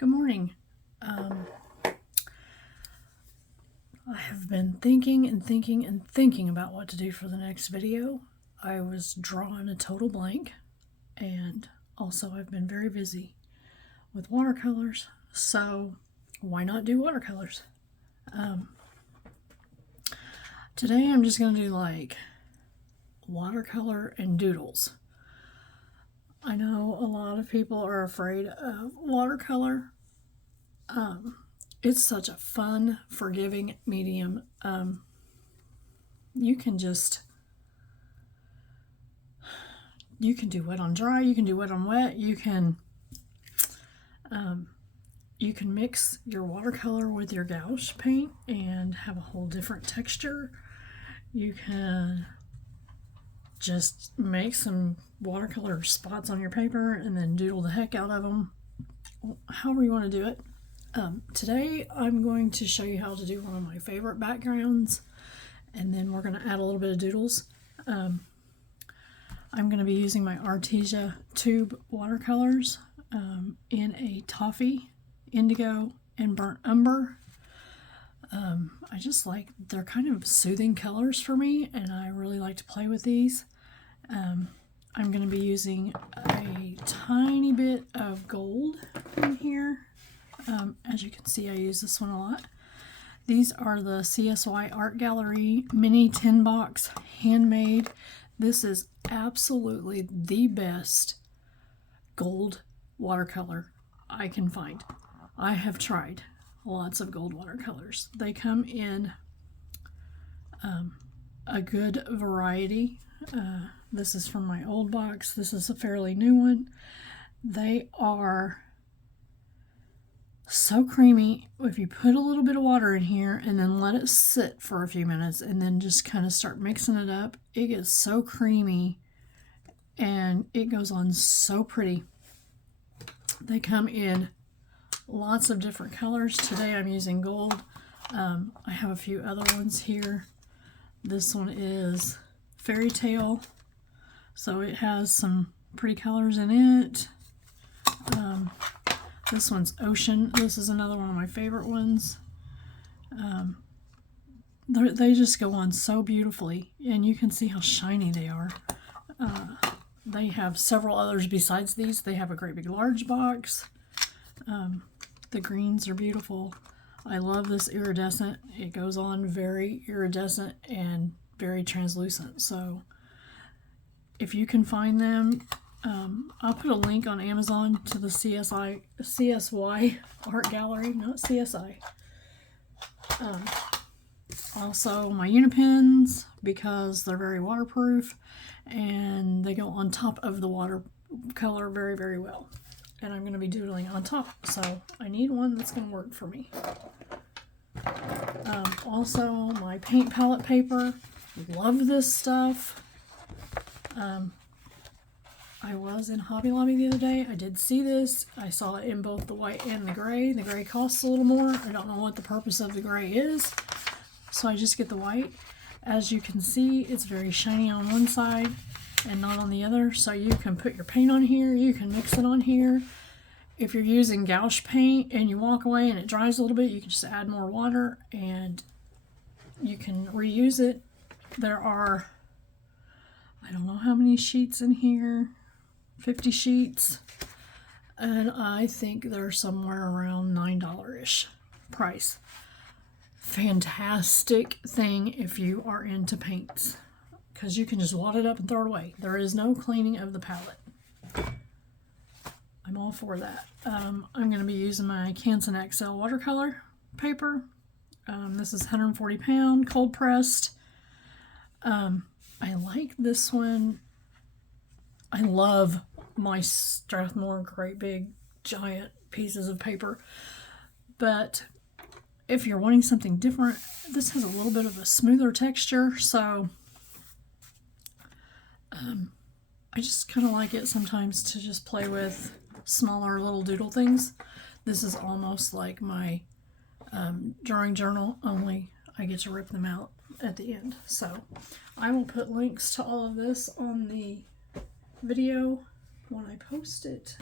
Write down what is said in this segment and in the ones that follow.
Good morning. I have been thinking about what to do for the next video. I was drawing a total blank, and also I've been very busy with watercolors, so why not do watercolors? Today I'm just going to do like watercolor and doodles. I know a lot of people are afraid of watercolor. It's such a fun, forgiving medium. You can do wet on dry, you can do wet on wet, you can mix your watercolor with your gouache paint and have a whole different texture. You can just make some watercolor spots on your paper and then doodle the heck out of them, however you want to do it. Today I'm going to show you how to do one of my favorite backgrounds, and then we're going to add a little bit of doodles. I'm going to be using my Arteza tube watercolors in a toffee, indigo, and burnt umber. I just like, they're kind of soothing colors for me, and I really like to play with these. I'm going to be using a tiny bit of gold in here. As you can see, I use this one a lot. These are the CSY Art Gallery mini tin box handmade. This is absolutely the best gold watercolor I can find. I have tried lots of gold watercolors. They come in a good variety. This is from my old box. This is a fairly new one. They are so creamy. If you put a little bit of water in here and then let it sit for a few minutes and then just kind of start mixing it up, it gets so creamy and it goes on so pretty. They come in lots of different colors. Today I'm using gold. I have a few other ones here. This one is Fairy Tale, so it has some pretty colors in it. This one's Ocean. This is another one of my favorite ones. They just go on so beautifully, and you can see how shiny they are. They have several others besides these. They have a great big large box. The greens are beautiful. I love this iridescent. It goes on very iridescent and very translucent. So if you can find them, I'll put a link on Amazon to the CSY Art Gallery, not CSI. Also my Uni-pins, because they're very waterproof and they go on top of the watercolor very, very well. And I'm going to be doodling on top, so I need one that's going to work for me. Also my paint palette paper. Love this stuff. I was in Hobby Lobby the other day. I did see this. I saw it in both the white and the gray. The gray costs a little more. I don't know what the purpose of the gray is, so I just get the white. As you can see, it's very shiny on one side and not on the other, so you can put your paint on here. You can mix it on here. If you're using gouache paint and you walk away and it dries a little bit, you can just add more water and you can reuse it. There are, I don't know how many sheets in here, 50 sheets, and I think they're somewhere around $9-ish price. Fantastic thing if you are into paints, because you can just wad it up and throw it away. There is no cleaning of the palette. I'm all for that. I'm going to be using my Canson XL watercolor paper. This is 140 pound, cold pressed. I like this one. I love my Strathmore great big giant pieces of paper, but if you're wanting something different, this has a little bit of a smoother texture, so I just kind of like it sometimes to just play with smaller little doodle things. This is almost like my drawing journal, only I get to rip them out at the end. So I will put links to all of this on the video when I post it.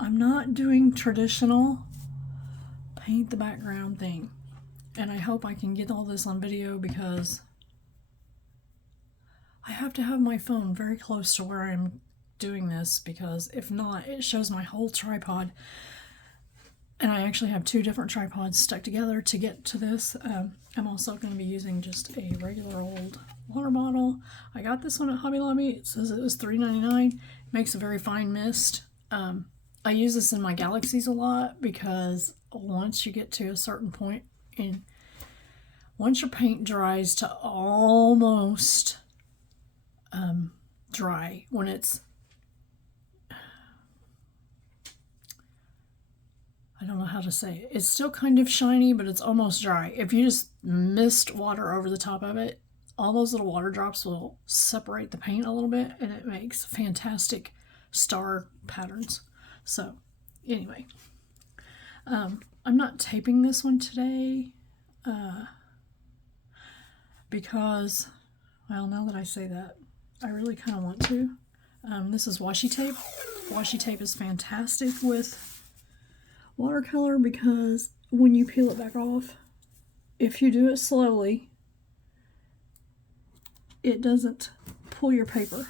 I'm not doing traditional paint the background thing, and I hope I can get all this on video because I have to have my phone very close to where I'm doing this, because if not, it shows my whole tripod, and I actually have two different tripods stuck together to get to this. I'm also going to be using just a regular old water bottle. I got this one at Hobby Lobby. It says it was $3.99. It makes a very fine mist. I use this in my galaxies a lot because once you get to a certain point, and once your paint dries to almost dry, when it's, I don't know how to say it. It's still kind of shiny, but it's almost dry. If you just mist water over the top of it, all those little water drops will separate the paint a little bit, and it makes fantastic star patterns. So anyway, I'm not taping this one today because, well, now that I say that, I really kind of want to. This is washi tape. Washi tape is fantastic with watercolor because when you peel it back off, if you do it slowly, it doesn't pull your paper.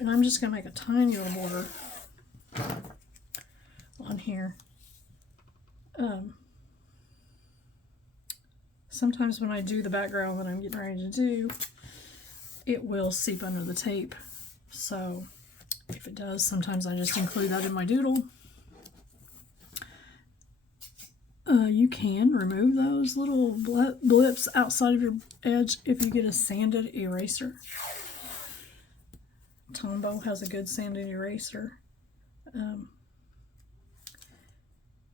And I'm just going to make a tiny little border on here. Sometimes when I do the background that I'm getting ready to do, it will seep under the tape. So if it does, sometimes I just include that in my doodle. You can remove those little blips outside of your edge if you get a sanded eraser. Tombow has a good sanded eraser.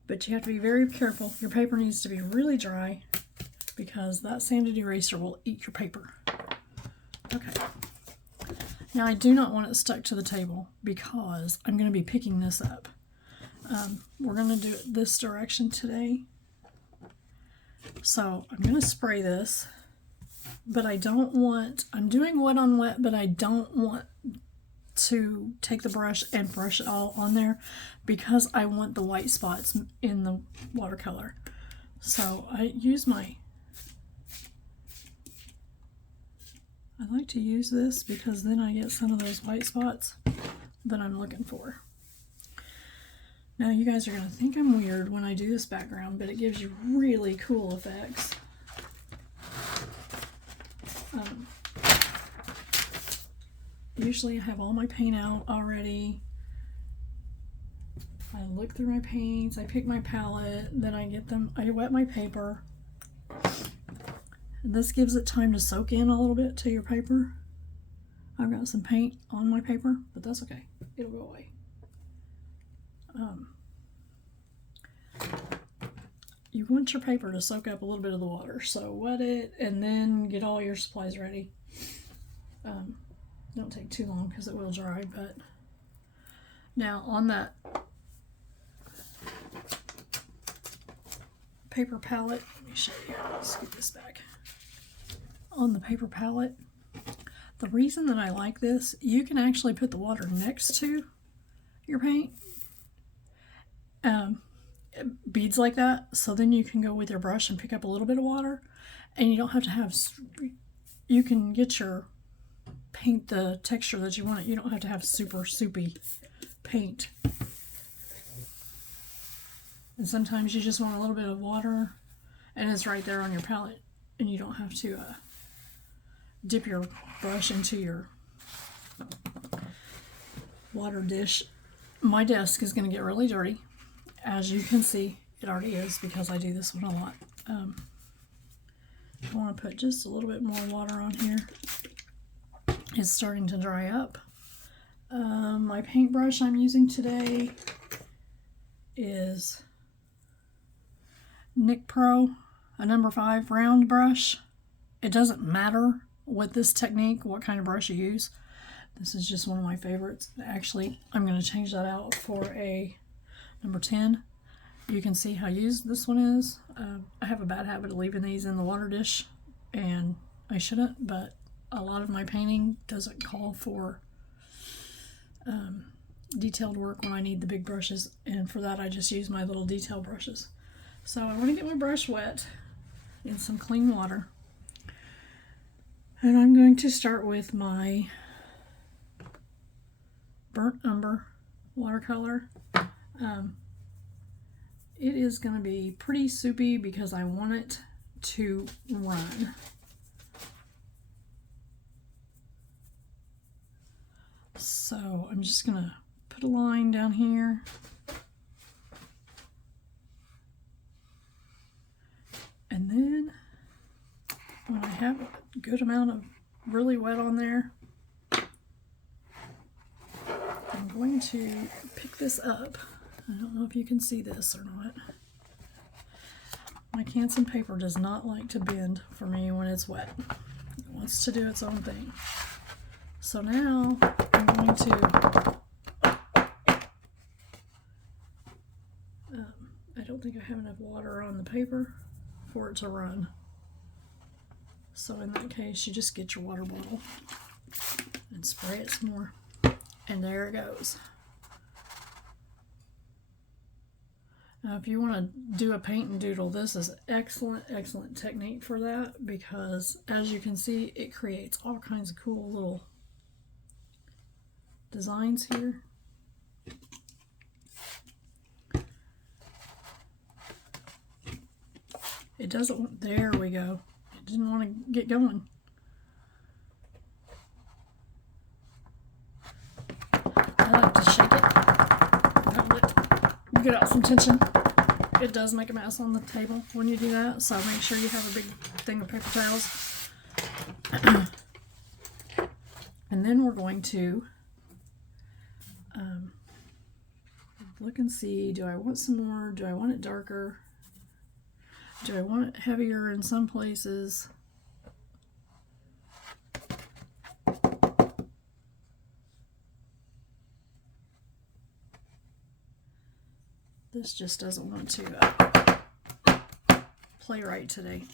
But you have to be very careful. Your paper needs to be really dry because that sanded eraser will eat your paper. Okay. Now I do not want it stuck to the table because I'm going to be picking this up. We're going to do it this direction today. So I'm going to spray this, but I don't want, I'm doing wet on wet, but I don't want to take the brush and brush it all on there because I want the white spots in the watercolor. So I like to use this because then I get some of those white spots that I'm looking for. Now you guys are going to think I'm weird when I do this background, but it gives you really cool effects. Usually I have all my paint out already. I look through my paints, I pick my palette, then I wet my paper. And this gives it time to soak in a little bit to your paper. I've got some paint on my paper, but that's okay. It'll go away. You want your paper to soak up a little bit of the water, so wet it and then get all your supplies ready. Don't take too long because it will dry, but now on that paper palette, let me show you. Let's scoot this back. On the paper palette, the reason that I like this, you can actually put the water next to your paint. Beads like that, so then you can go with your brush and pick up a little bit of water, and you don't have to have, you can get your paint the texture that you want. You don't have to have super soupy paint. And sometimes you just want a little bit of water and it's right there on your palette, and you don't have to dip your brush into your water dish. My desk is going to get really dirty. As you can see, it already is because I do this one a lot. I want to put just a little bit more water on here. It's starting to dry up. My paintbrush I'm using today is Uni-pin PRO, a number 5 round brush. It doesn't matter with this technique what kind of brush you use. This is just one of my favorites. Actually, I'm going to change that out for a number 10. You can see how used this one is. I have a bad habit of leaving these in the water dish, and I shouldn't, but a lot of my painting doesn't call for detailed work when I need the big brushes, and for that I just use my little detail brushes. So I want to get my brush wet in some clean water, and I'm going to start with my burnt umber watercolor. It is going to be pretty soupy because I want it to run. So I'm just going to put a line down here. And then when I have a good amount of really wet on there, I'm going to pick this up. I don't know if you can see this or not. My canson paper does not like to bend for me when it's wet. It wants to do its own thing. So now I'm going to, I don't think I have enough water on the paper for it to run. So in that case, you just get your water bottle and spray it some more. And there it goes. Now, if you want to do a paint and doodle, this is excellent, excellent technique for that, because as you can see, it creates all kinds of cool little designs here. It doesn't, there we go. It didn't want to get going. I like to shake it. Get out some tension. It does make a mess on the table when you do that, so make sure you have a big thing of paper towels. And then we're going to look and see, do I want some more? Do I want it darker? Do I want it heavier in some places? This just doesn't want to play right today.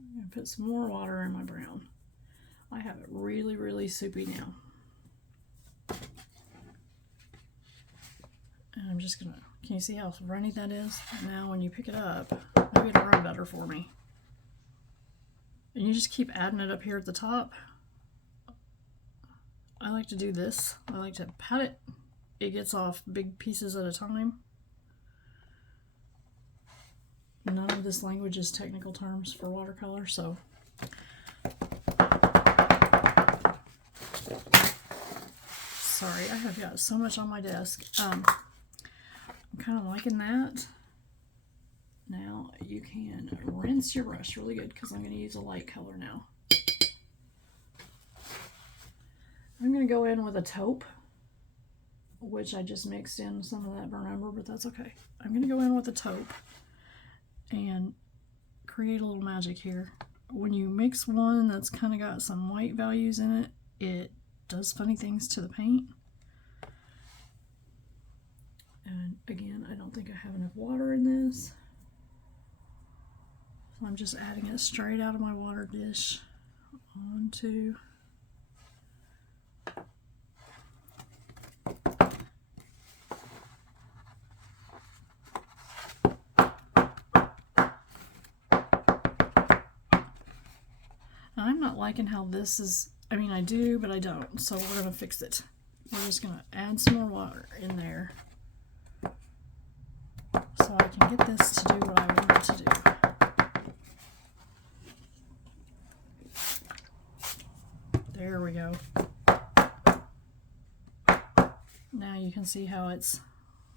I'm going to put some more water in my brown. I have it really, really soupy now. And I'm just going to, can you see how runny that is? Now when you pick it up, maybe it'll run better for me. And you just keep adding it up here at the top. I like to do this. I like to pat it. It gets off big pieces at a time. None of this language is technical terms for watercolor, so. Sorry, I have got so much on my desk. I'm kind of liking that. Now you can rinse your brush really good because I'm going to use a light color now. I'm going to go in with a taupe, which I just mixed in some of that burnt umber, but that's okay. I'm going to go in with a taupe and create a little magic here. When you mix one that's kind of got some white values in it, it does funny things to the paint. And again, I don't think I have enough water in this. So I'm just adding it straight out of my water dish onto. Now, I'm not liking how this is, I mean I do, but I don't, so we're going to fix it. We're just going to add some more water in there so I can get this to do what I want it to do. There we go. Now you can see how it's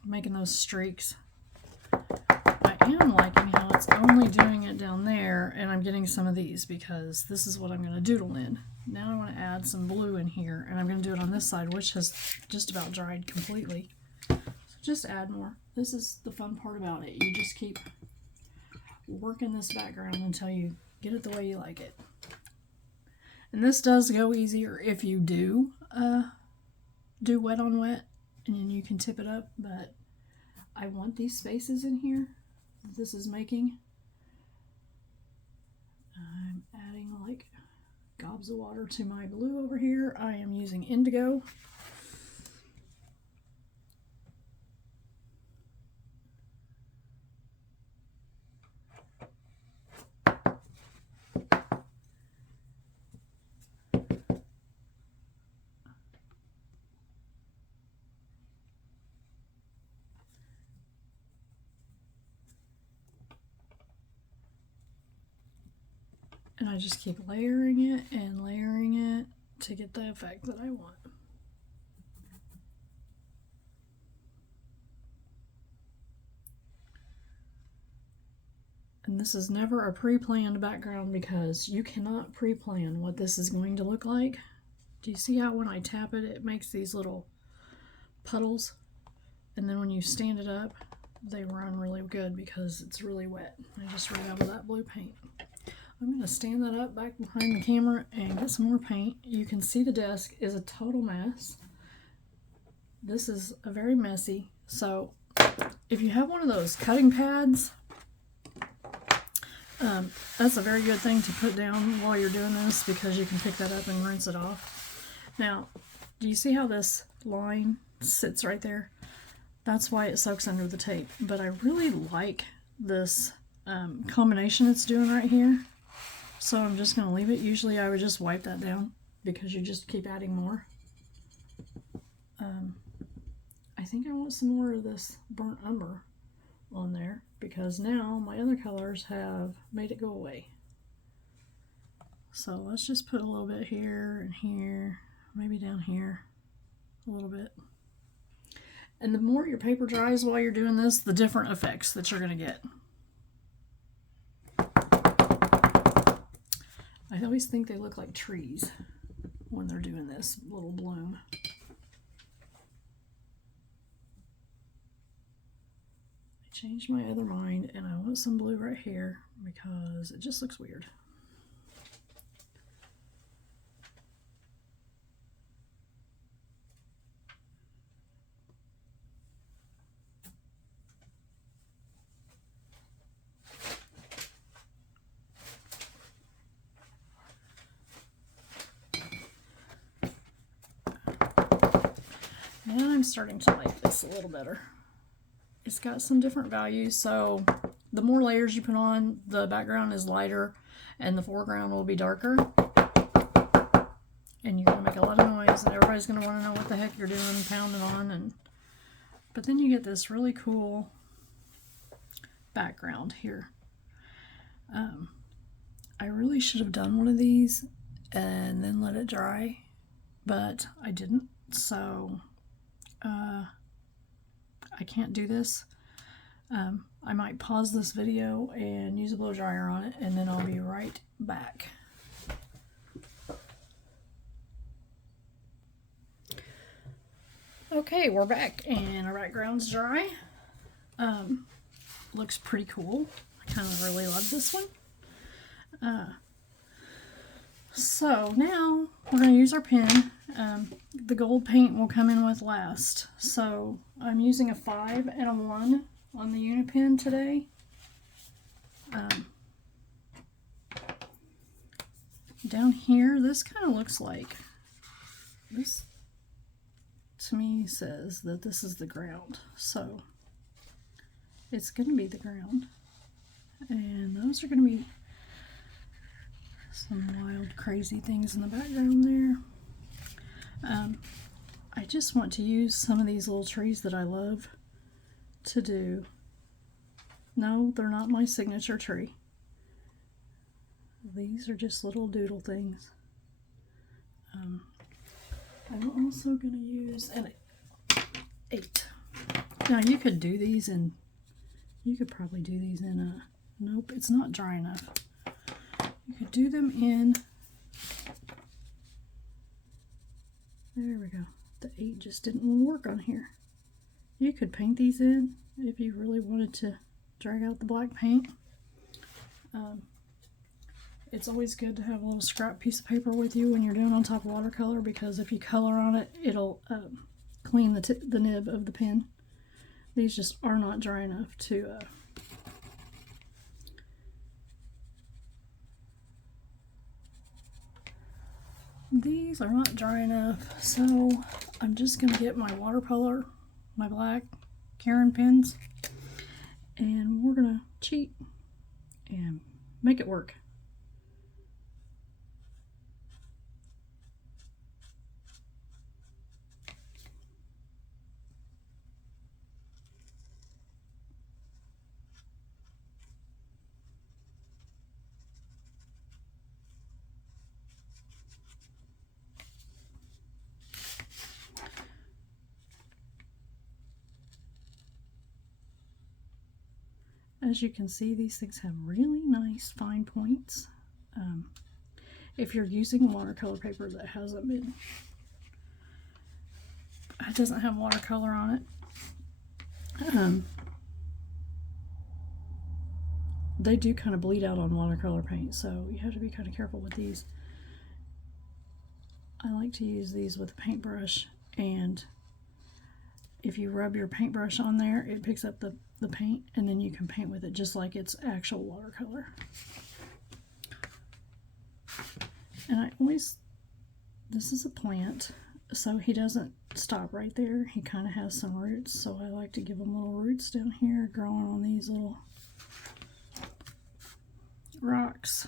making those streaks. I am liking how it's only doing it down there, and I'm getting some of these because this is what I'm going to doodle in. Now I want to add some blue in here, and I'm going to do it on this side, which has just about dried completely. So just add more. This is the fun part about it. You just keep working this background until you get it the way you like it. And this does go easier if you do wet on wet. and then you can tip it up, but I want these spaces in here that this is making. I'm adding like gobs of water to my glue over here. I am using indigo. And I just keep layering it and layering it to get the effect that I want. And this is never a pre-planned background because you cannot pre-plan what this is going to look like. Do you see how when I tap it, it makes these little puddles? And then when you stand it up, they run really good because it's really wet. I just ran out of that blue paint. I'm going to stand that up back behind the camera and get some more paint. You can see the desk is a total mess. This is a very messy. So if you have one of those cutting pads, that's a very good thing to put down while you're doing this because you can pick that up and rinse it off. Now, do you see how this line sits right there? That's why it soaks under the tape. But I really like this combination it's doing right here. So I'm just going to leave it. Usually I would just wipe that down because you just keep adding more. I think I want some more of this burnt umber on there because now my other colors have made it go away. So let's just put a little bit here and here, maybe down here a little bit. And the more your paper dries while you're doing this, the different effects that you're going to get. I always think they look like trees when they're doing this little bloom. I changed my other mind and I want some blue right here because it just looks weird. Now I'm starting to like this a little better. It's got some different values, so the more layers you put on, the background is lighter and the foreground will be darker. And you're going to make a lot of noise and everybody's going to want to know what the heck you're doing, pounding on. But then you get this really cool background here. I really should have done one of these and then let it dry, but I didn't, so I can't do this. I might pause this video and use a blow dryer on it, and then I'll be right back. Okay, we're back and our background's dry. Looks pretty cool. I kind of really love this one. So now we're going to use our pen. The gold paint will come in with last. So I'm using a 5 and a 1 on the Uni-pin today. Down here, this kind of looks like, this to me says that this is the ground. So it's going to be the ground. And those are going to be some wild, crazy things in the background there. I just want to use some of these little trees that I love to do. No, they're not my signature tree. These are just little doodle things. I'm also going to use an 8. Now you could do these in, you could probably do these in a, nope, it's not dry enough. You could do them in, there we go. The 8 just didn't work on here. You could paint these in if you really wanted to drag out the black paint. It's always good to have a little scrap piece of paper with you when you're doing on top of watercolor, because if you color on it, it'll clean the nib of the pen. These just are not dry enough to these are not dry enough, so I'm just going to get my watercolor, my black Karin pens, and we're going to cheat and make it work. As you can see, these things have really nice fine points. If you're using watercolor paper that it doesn't have watercolor on it, they do kind of bleed out on watercolor paint, so you have to be kind of careful with these. I like to use these with a paintbrush, and if you rub your paintbrush on there, it picks up the paint, and then you can paint with it just like it's actual watercolor. And this is a plant, so he doesn't stop right there. He kind of has some roots, so I like to give him little roots down here growing on these little rocks.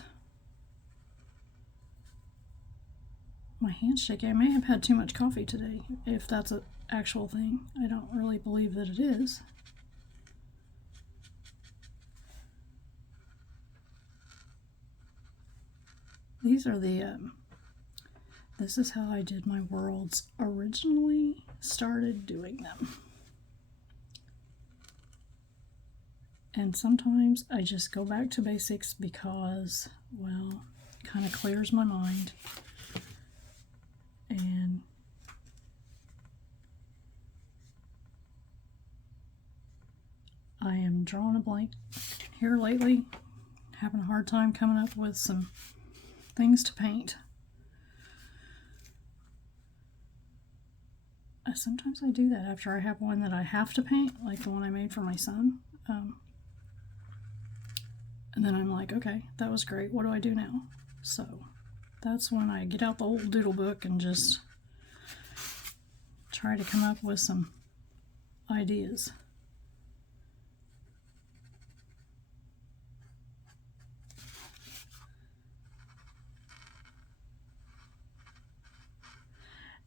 My hand's shaky. I may have had too much coffee today, if that's an actual thing. I don't really believe that it is. These are this is how I did my worlds originally started doing them. And sometimes I just go back to basics because, well, it kind of clears my mind. And I am drawing a blank here lately, having a hard time coming up with some things to paint. Sometimes I do that after I have one that I have to paint, like the one I made for my son. And then I'm like, okay, that was great. What do I do now? So that's when I get out the old doodle book and just try to come up with some ideas.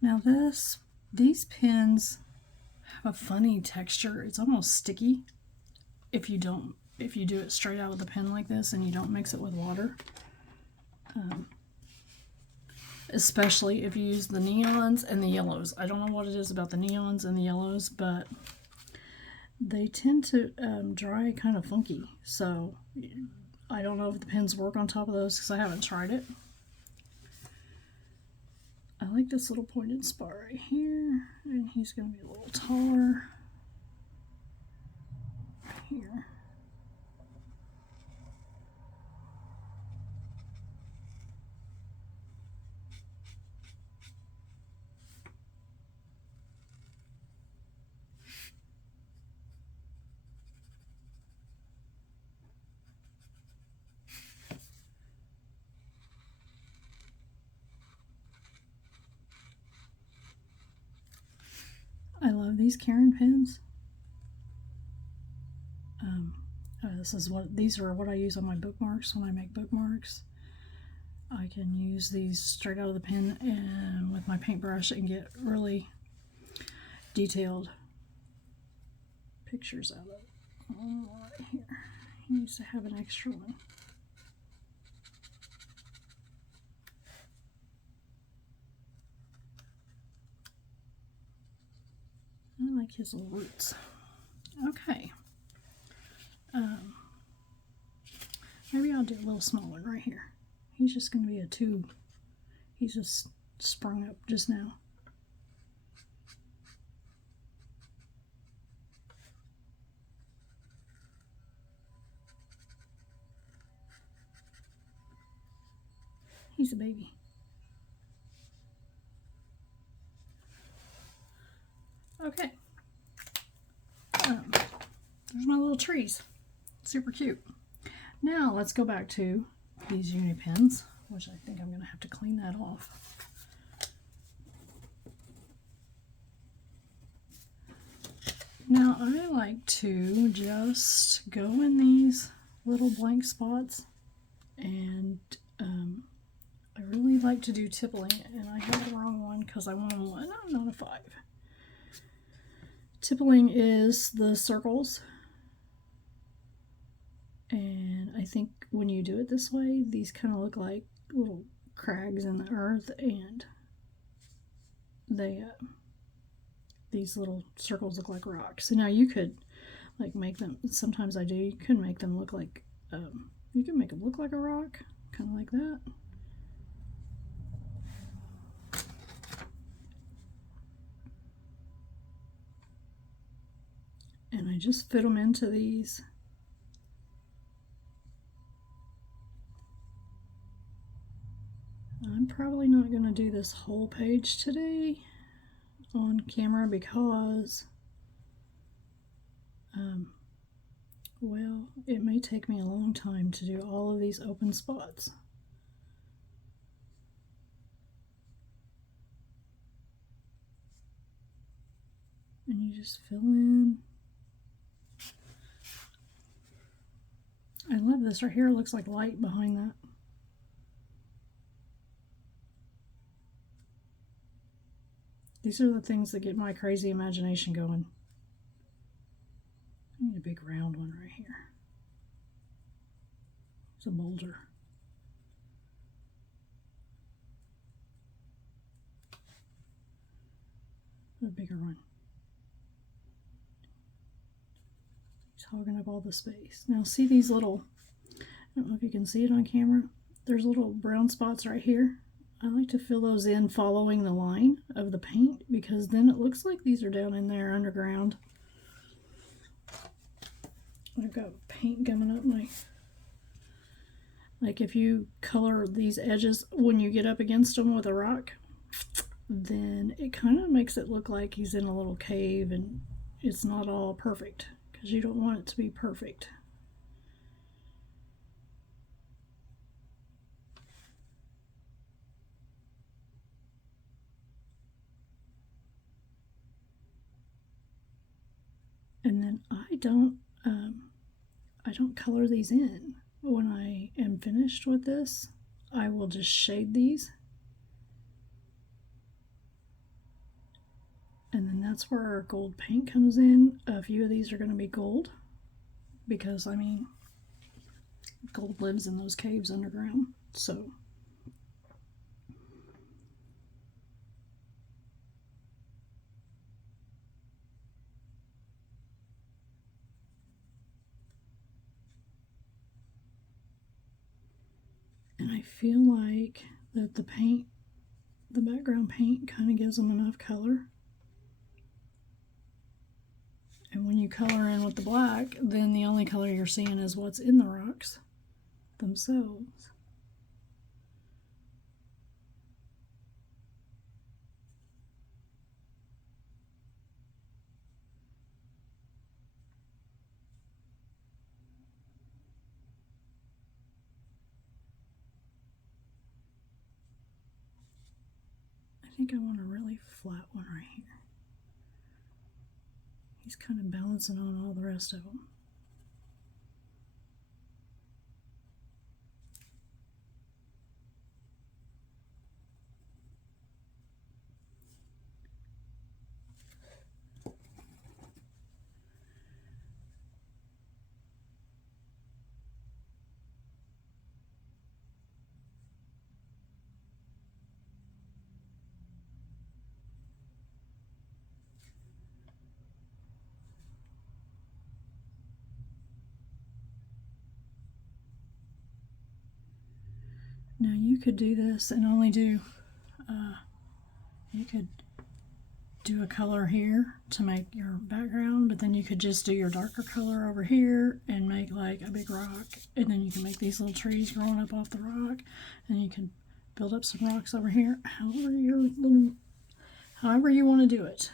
Now these pens have a funny texture. It's almost sticky if you do it straight out of the pen like this and you don't mix it with water. Especially if you use the neons and the yellows. I don't know what it is about the neons and the yellows, but they tend to dry kind of funky. So I don't know if the pens work on top of those because I haven't tried it. I like this little pointed spot right here, and he's going to be a little taller here. I love these Karin pens. These are what I use on my bookmarks when I make bookmarks. I can use these straight out of the pen and with my paintbrush and get really detailed pictures out of it. Oh, right here. He needs to have an extra one. I like his little roots. Okay. Maybe I'll do a little small one right here. He's just going to be a 2. He's just sprung up just now. He's a baby. my little trees. Super cute. Now let's go back to these Uni-pins, which I think I'm going to have to clean that off. Now I like to just go in these little blank spots, and I really like to do tippling, and I got the wrong one because I want a 1, not a 5. Tippling is the circles, and I think when you do it this way, these kind of look like little crags in the earth, and they these little circles look like rocks. So now you could like make them, sometimes I do, you can make them look like, you can make them look like a rock, kind of like that. And I just fit them into these. I'm probably not going to do this whole page today on camera because, well, it may take me a long time to do all of these open spots. And you just fill in. I love this right here. It looks like light behind that. These are the things that get my crazy imagination going. I need a big round one right here. It's a boulder. A bigger one. He's hogging up all the space. Now see these little, I don't know if you can see it on camera, there's little brown spots right here. I like to fill those in following the line of the paint because then it looks like these are down in there underground. I've got paint coming up my, like if you color these edges when you get up against them with a rock, then it kind of makes it look like he's in a little cave and it's not all perfect because you don't want it to be perfect. And then I don't color these in. When I am finished with this, I will just shade these. And then that's where our gold paint comes in. A few of these are going to be gold because, I mean, gold lives in those caves underground. So and I feel like that the paint, the background paint kind of gives them enough color. And when you color in with the black, then the only color you're seeing is what's in the rocks themselves. I think I want a really flat one right here. He's kind of balancing on all the rest of them. Now you could do this and only do, you could do a color here to make your background, but then you could just do your darker color over here and make like a big rock, and then you can make these little trees growing up off the rock, and you can build up some rocks over here, however you want to do it.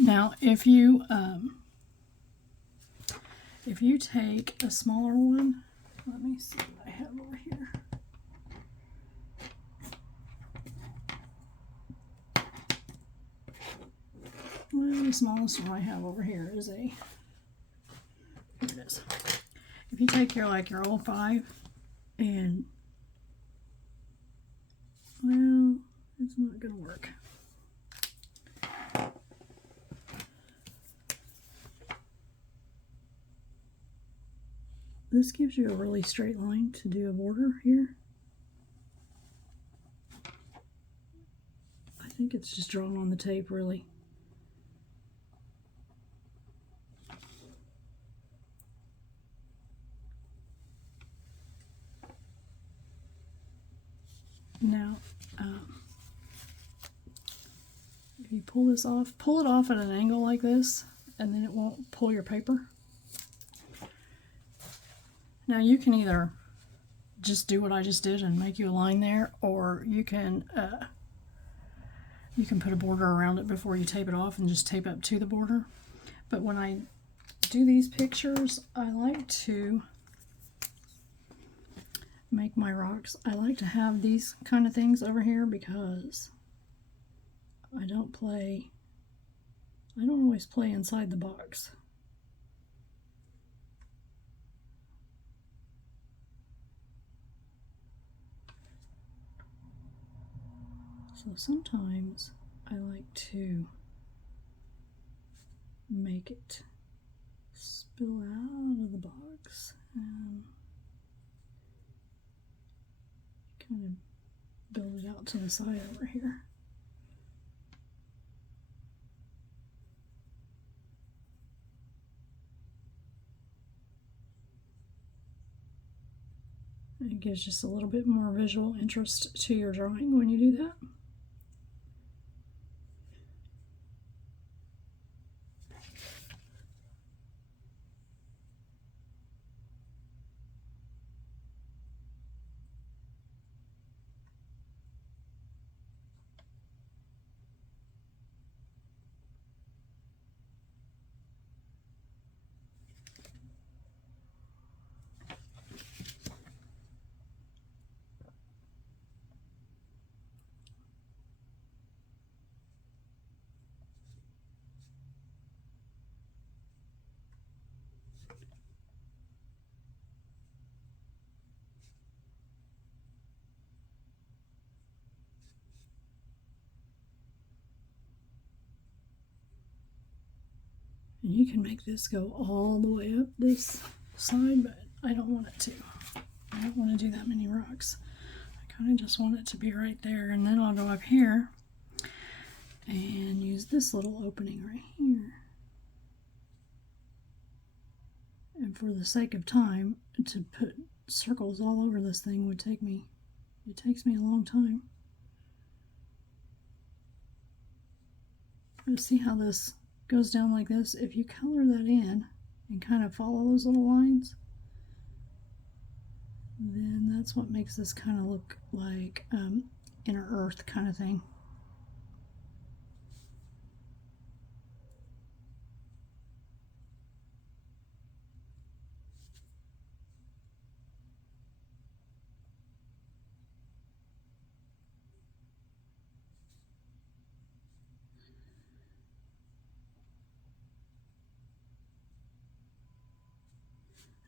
Now, if you take a smaller one, let me see what I have over here. Well, the smallest one I have over here is here it is. If you take your your 05 and, well, it's not going to work. This gives you a really straight line to do a border here. I think it's just drawn on the tape, really. Now, if you pull this off, pull it off at an angle like this, and then it won't pull your paper. Now you can either just do what I just did and make you a line there, or you can put a border around it before you tape it off and just tape up to the border. But when I do these pictures, I like to make my rocks. I like to have these kind of things over here because I don't always play inside the box. So sometimes I like to make it spill out of the box and kind of build it out to the side over here. It gives just a little bit more visual interest to your drawing when you do that. And you can make this go all the way up this side, but I don't want it to. I don't want to do that many rocks. I kind of just want it to be right there, and then I'll go up here and use this little opening right here. And for the sake of time, to put circles all over this thing would take me, it takes me a long time. But see how this goes down like this? If you color that in and kind of follow those little lines, then that's what makes this kind of look like inner earth kind of thing.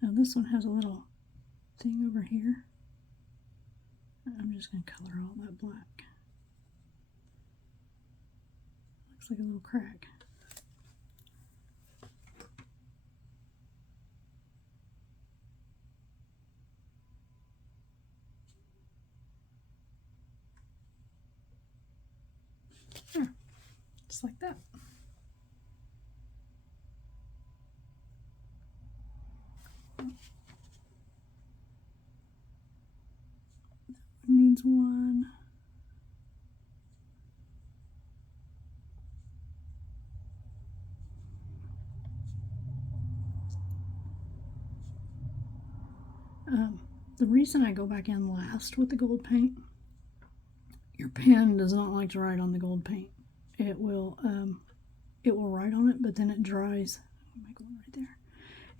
Now this one has a little thing over here. I'm just going to color all that black. Looks like a little crack. There, just like that. Needs one. The reason I go back in last with the gold paint, your pen does not like to write on the gold paint. It will it will write on it, but then it dries. I'll make one right there.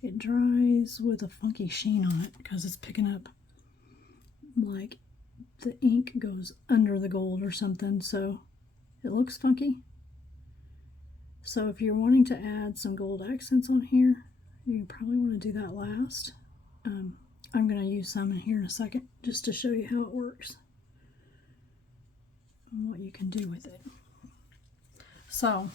It dries with a funky sheen on it because it's picking up like the ink goes under the gold or something, so it looks funky. So if you're wanting to add some gold accents on here, you probably want to do that last. I'm going to use some in here in a second just to show you how it works and what you can do with it. So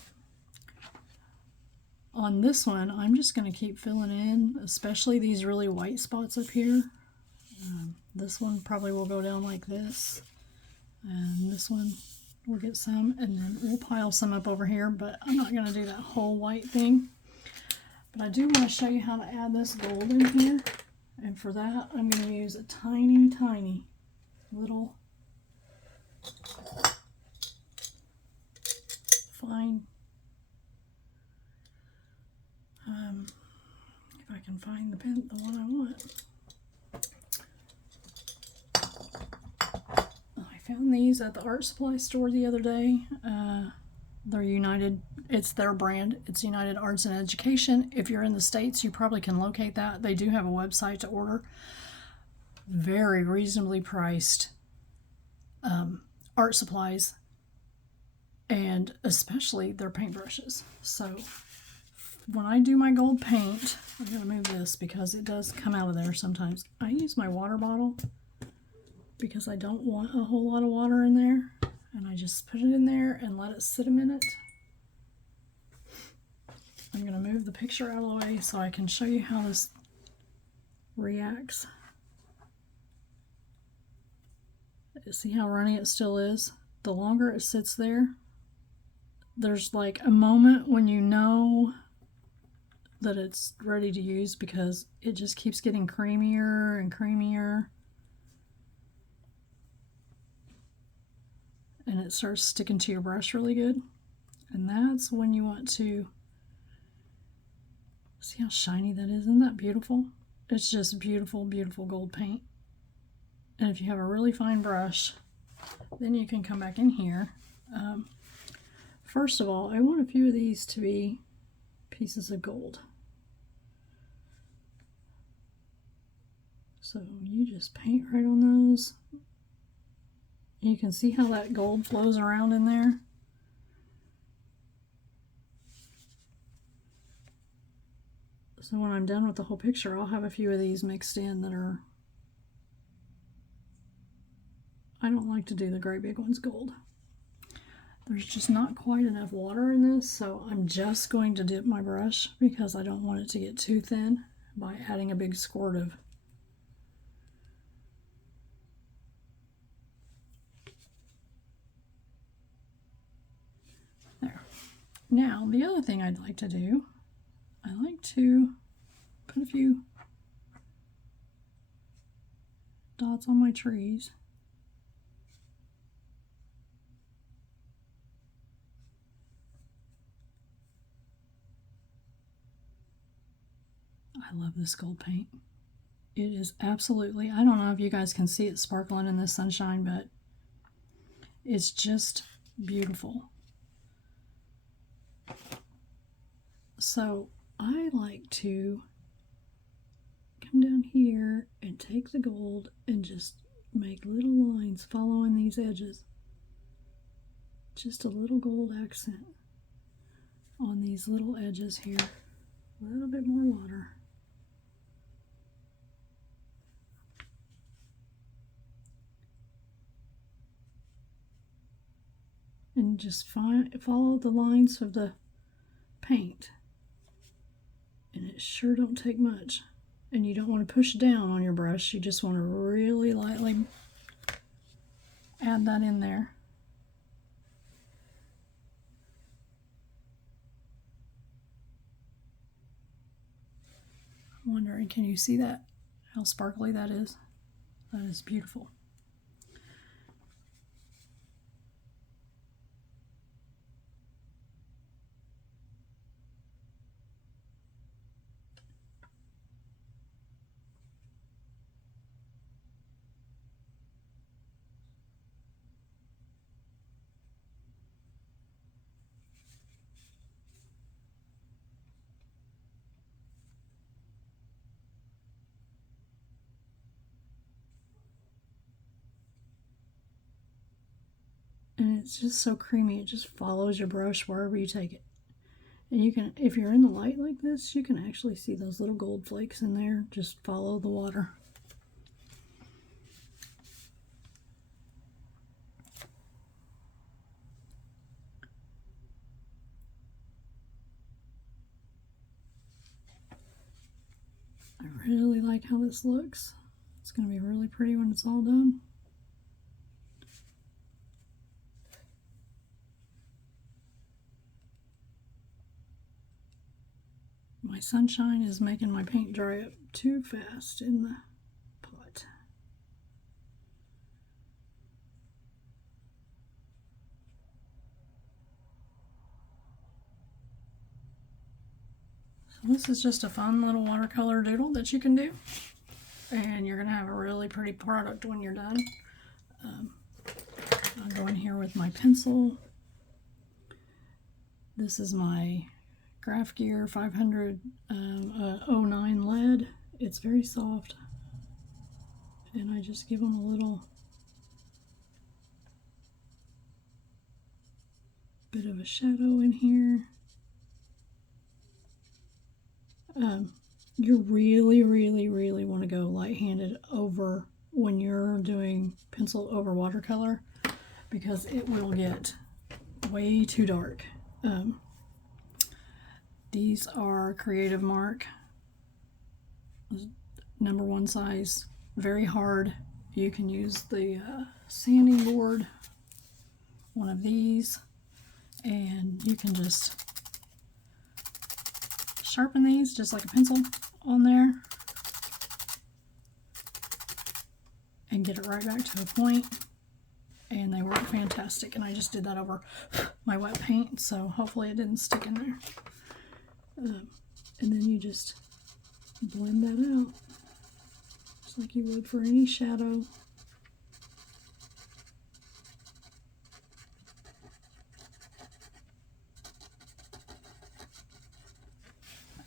on this one, I'm just going to keep filling in, especially these really white spots up here. This one probably will go down like this, and this one we'll get some, and then we'll pile some up over here, but I'm not going to do that whole white thing. But I do want to show you how to add this gold in here, and for that I'm going to use a tiny, tiny little fine, if I can find the pen, the one I want. I found these at the art supply store the other day. They're United, it's their brand. It's United Arts and Education. If you're in the States, you probably can locate that. They do have a website to order. Very reasonably priced art supplies, and especially their paintbrushes. So when I do my gold paint, I'm going to move this because it does come out of there sometimes. I use my water bottle because I don't want a whole lot of water in there, and I just put it in there and let it sit a minute. I'm going to move the picture out of the way so I can show you how this reacts. See how runny it still is? The longer it sits there, there's like a moment when you know that it's ready to use because it just keeps getting creamier and creamier. And it starts sticking to your brush really good. And that's when you want to see how shiny that is. Isn't that beautiful? It's just beautiful, beautiful gold paint. And if you have a really fine brush, then you can come back in here. First of all, I want a few of these to be pieces of gold. So you just paint right on those. You can see how that gold flows around in there. So when I'm done with the whole picture, I'll have a few of these mixed in that are, I don't like to do the great big ones gold. There's just not quite enough water in this, so I'm just going to dip my brush because I don't want it to get too thin by adding a big squirt of. There. Now, the other thing I'd like to do, I like to put a few dots on my trees. I love this gold paint. It is absolutely, I don't know if you guys can see it sparkling in the sunshine, but it's just beautiful. So I like to come down here and take the gold and just make little lines following these edges. Just a little gold accent on these little edges here. A little bit more water. And just follow the lines of the paint. And it sure don't take much. And you don't want to push down on your brush. You just want to really lightly add that in there. I'm wondering, can you see that? How sparkly that is? That is beautiful. And it's just so creamy. It just follows your brush wherever you take it. And you can, if you're in the light like this, you can actually see those little gold flakes in there. Just follow the water. I really like how this looks. It's going to be really pretty when it's all done. My sunshine is making my paint dry up too fast in the pot. So this is just a fun little watercolor doodle that you can do. And you're going to have a really pretty product when you're done. I'll go in here with my pencil. This is my Graph Gear 500 09 lead. It's very soft, and I just give them a little bit of a shadow in here. You really want to go light-handed over when you're doing pencil over watercolor, because it will get way too dark. These are Creative Mark, #1 size, very hard. You can use the sanding board, one of these, and you can just sharpen these just like a pencil on there and get it right back to a point, and they work fantastic. And I just did that over my wet paint, so hopefully it didn't stick in there. And then you just blend that out just like you would for any shadow.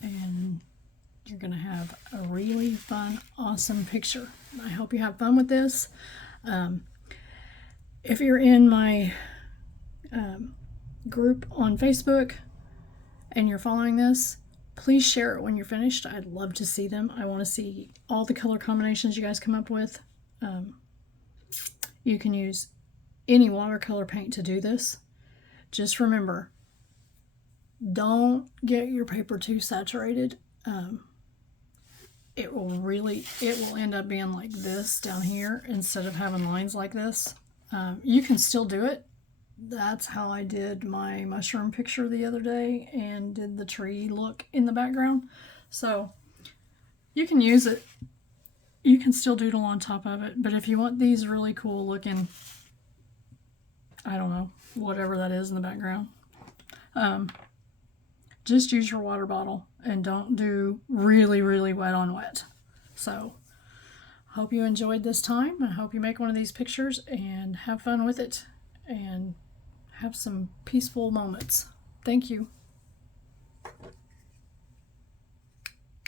And you're going to have a really fun, awesome picture. I hope you have fun with this. If you're in my group on Facebook and you're following this, please share it when you're finished. I'd love to see them. I want to see all the color combinations you guys come up with. You can use any watercolor paint to do this. Just remember, don't get your paper too saturated. It will end up being like this down here instead of having lines like this. You can still do it. That's how I did my mushroom picture the other day and did the tree look in the background. So you can use it. You can still doodle on top of it. But if you want these really cool looking, I don't know, whatever that is in the background, just use your water bottle and don't do really wet on wet. So hope you enjoyed this time. I hope you make one of these pictures and have fun with it and have some peaceful moments. Thank you.